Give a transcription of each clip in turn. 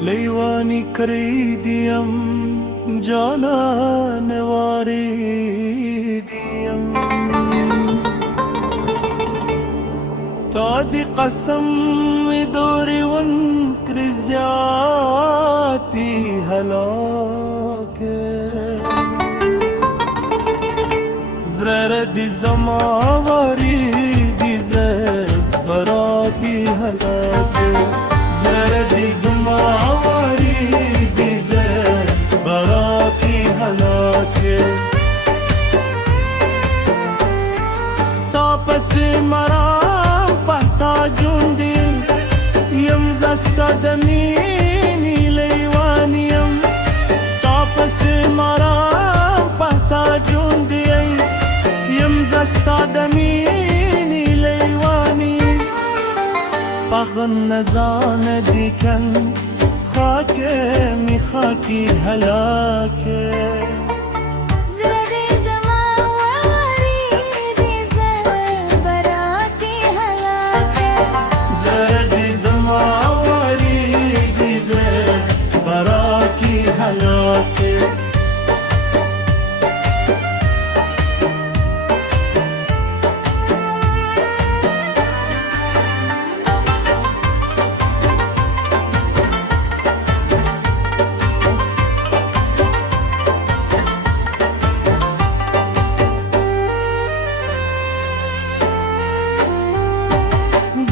ليواني كريديم جانان واريديم تعدي قسم دوري وانكر زياتي هلاك زرار دي زما واريدي زاد براكي هلاك زرار دي زما واريدي زاد براكي هلاك تاپس مرام پتا جوندی یم زستا دمینی لیوانیم تاپس مرام پتا جوندی یم زستا دمینی لیوانی پاغن نزان دیکن خاکه می خاکی هلاکه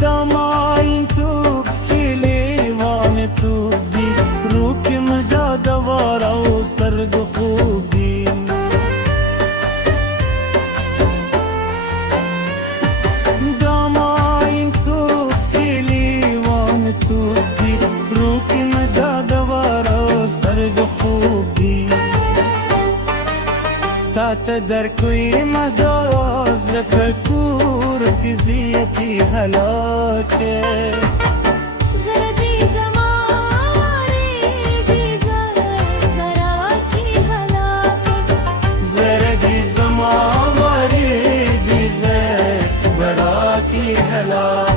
داماین تو کلیوان تو دی روک مدا دوارا و سرگ خوب دی داماین تو کلیوان تو دی روک مدا دوارا و سرگ خوب دی تات در کوئی مداز رکور کزیتی هلاکه زردی زمانی بیزر براکی هلاکه زردی زمانی بیزر براکی هلاکه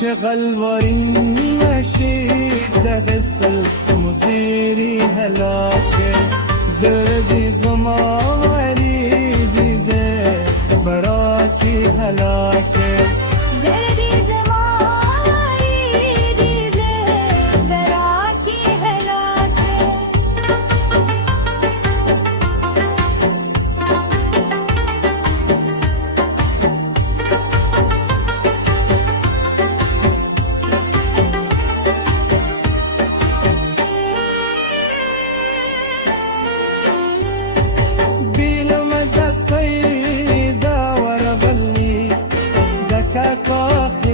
شغلورين نشيد دغفل مزيري هلاكه زردي زماري ديزه براكي هلاكه زردی زمانی بیزر براکی هلاکه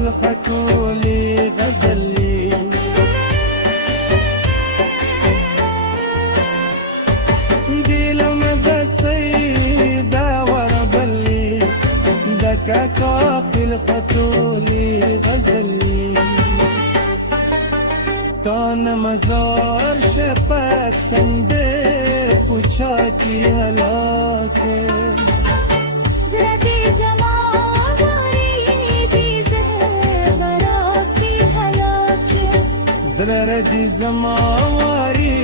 الخطولي غزلي دي لمدى سيدة وربلي دكاكا في الخطولي غزلي تان مزار شپت تنده پوچا کی هلاکه زردی زمانی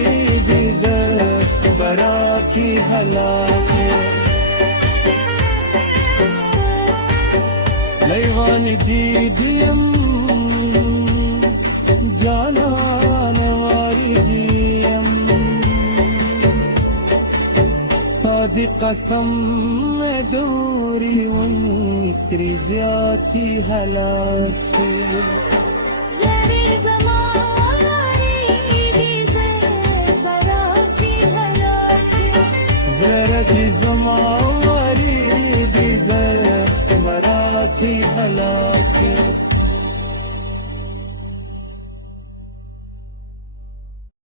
بیزر براکی هلاکه لیوانی دیدیم جانان واریدیم تادی قسم دوری ون کری زیاتی هلاکه